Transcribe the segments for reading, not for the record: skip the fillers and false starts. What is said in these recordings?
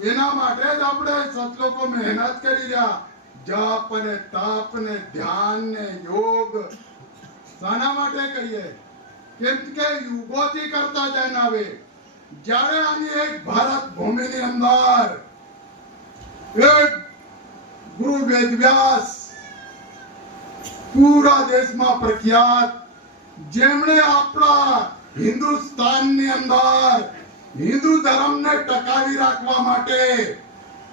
એના માટે જ આપણે સતલોકો મહેનત કરી રહ્યા. જપ ને તપ ને ધ્યાન ને યોગ શાના માટે કરીએ? કેમ કે યુગોથી કરતા જાય આવે. જ્યારે આની એક ભારત ભૂમિની અંદર એક ગુરુ વેદવ્યાસ પૂરા દેશમાં પ્રખ્યાત, જેમણે આપણા હિન્દુસ્તાનની અંદર હિન્દુ ધર્મને ટકાવી રાખવા માટે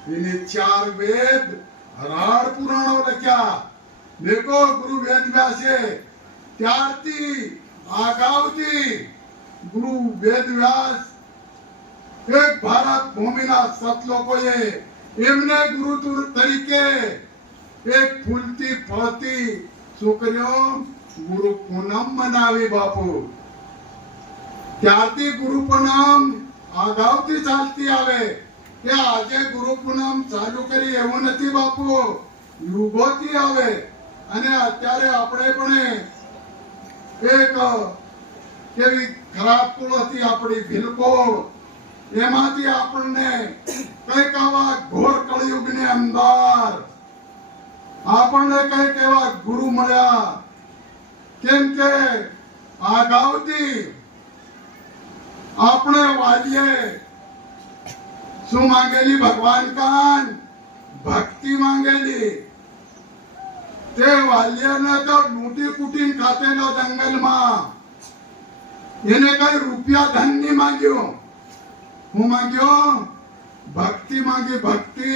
એને 4 વેદ 18 પુરાણો લખ્યા. દેખો ગુરુ વેદવ્યાસે ત્યારથી અગાઉથી ગુરુ વેદવ્યાસ એક ભારત ભૂમિના સતલોકોએ એમને ગુરુ તરીકે એક ફૂલતી ફળતી છોકરીઓ ગુરુ પૂનમ મનાવી બાપુ. ત્યારથી ગુરુ પૂનમ અગાઉથી ચાલતી આવે કે આજે ગુરુ પૂનમ ચાલુ કરી એવું નથી બાપુ, યુગોથી આવે. અને અત્યારે આપણે પણ એક કેવી ખરાબ કુળ હતી આપણી ભીલકોળ, એમાંથી આપણને કઈક આવા ઘોર કળયુગની અંદર આપણને કઈક એવા ગુરુ મળ્યા. કેમ કે અગાઉથી આપણે વાલીએ શું માંગેલી? ભગવાન કાન ભક્તિ માંગેલી. તે વાલીને તો લૂંટી કૂટીને ખાતેલો જંગલમાં. એને કઈ રૂપિયા ધન નહીં માંગ્યો. હું માંગ્યો ભક્તિ માંગી. ભક્તિ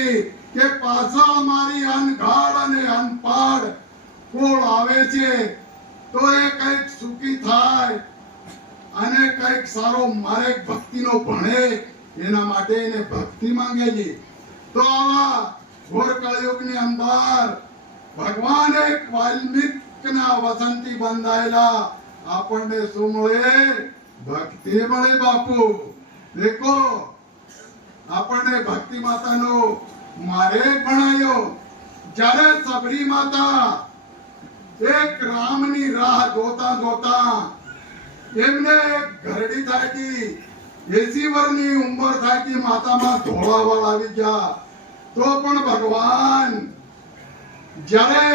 કે પાછા અમારી અનગાઢ અને અનપાડ કોળ આવે છે તો એ કઈક સુખી થાય અને કઈક સારો મારે ભક્તિનો ભણે, એના માટે એને ભક્તિ માંગેલી. તો આવા ઘોર કળયુગની અંદર ભગવાન એક વાલ્મીકના વસનથી બંધાયેલા આપણને શું મળે? ભક્તિ મળે બાપુ. દેખો આપણને ભક્તિ માતાનો મારે ભણાયો. જ્યારે સબરી માતા એક રામની રાહ જોતા જોતા એમને ઘરડી થાકી 80 વર્ષની ઉંમર થાકી માતામાં ધોળાવાળ આવી ગયા. તો પણ ભગવાન જ્યારે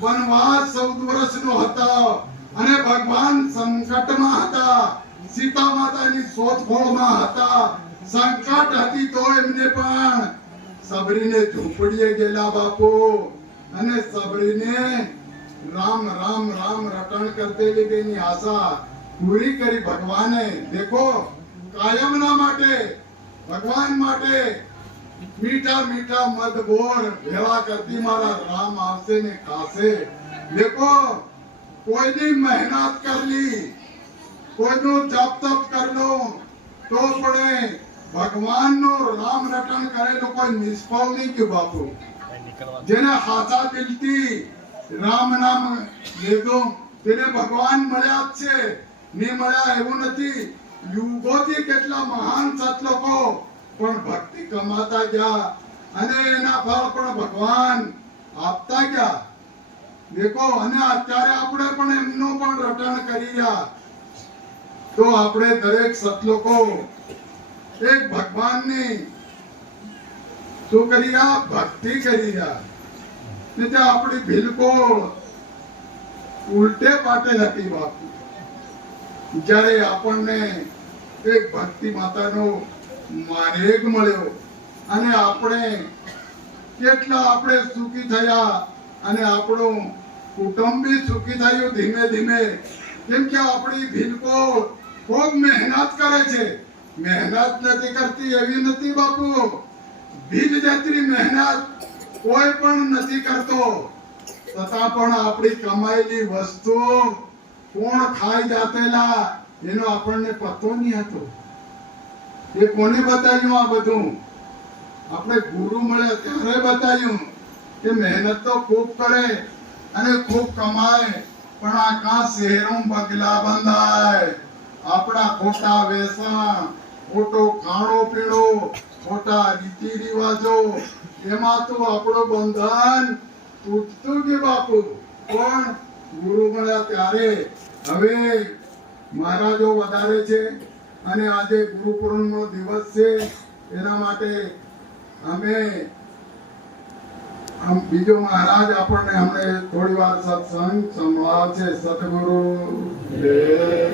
વનવાસ 14 વર્ષનો હતા અને ભગવાન સંકટમાં હતા, સીતા માતાની શોધખોળમાં હતા, સંકટ હતી, તો એમને પણ સબરીને ઝૂંપડીએ ગયેલા બાપુ. અને સબરીને રામ રામ રામ રટણ કરતેલી તેની આશા પૂરી કરી ભગવાને. દેખો કાયમના માટે ભગવાન માટે મીઠા મીઠા મધ બોર ભેળા કરતી મારા રામ આવશે ને ખાશે. દેખો કોઈની મહેનત કરલી, કોઈનું જપ તપ કરલો તો પડે ભગવાનનો રામ રટણ કરેલો કોઈ નિષ્ફળ નહીં ગયું બાપુ. જેને હાચા દિલથી રામ નામ લીધું તેને ભગવાન મળ્યા જ છે, નહીં મળ્યા એવું નથી. યુગોથી કેટલા મહાન સતલોકો પણ ભક્તિ કમાતા ગયા અને એના ફળ પણ ભગવાન આપતા ગયા. દેખો અને અત્યારે આપણે પણ એમનું પણ રટણ કરી રહ્યા. તો આપણે દરેક સતલોકો એક ભગવાનની શું કરી રહ્યા? ભક્તિ કરી રહ્યા. ને આપણી બિલકુલ ઉલટે પાટે હતી બાપુ. જ્યારે આપણને એક ભક્તિ માતાનો માર્ગ મળ્યો અને આપણે કેટલા આપણે સુખી થયા અને આપણું કુટુંબ બી સુખી થયું ધીમે ધીમે. કેમ કે આપણી બિલકુલ ખૂબ મહેનત કરે છે. મહેનત નથી કરતી એવી નથી બાપુ. ભીલ જેટલી મહેનત કોઈ પણ નથી કરતો, છતાં પણ આપણી કમાયેલી વસ્તુ કોણ ખાઈ જાતેલા એનો આપણને પતો નહીં હતો. એ કોને બતાવ્યું? આ બધું આપણે ગુરુ મળ્યા ત્યારે બતાવ્યું કે મહેનત તો ખૂબ કરે અને ખૂબ કમાય, પણ આ કાં શહેરોમાં બગલા બંધાય. આપણા ખોટા વેસણ, ખોટો ખાણો પીણો, ખોટા રીતિ રિવાજો, એમાં તો આપણો બંધન તૂટતું ગયું બાપુ. પણ ગુરુ મળ્યા ત્યારે હવે મહારાજો વધારે છે અને આજે ગુરુ પૂર્ણિમાનો દિવસ છે, એના માટે અમે આમ બીજો મહારાજ આપણને હમણે થોડી વાર સત્સંગ સંભળાવશે. સતગુરુ દેવ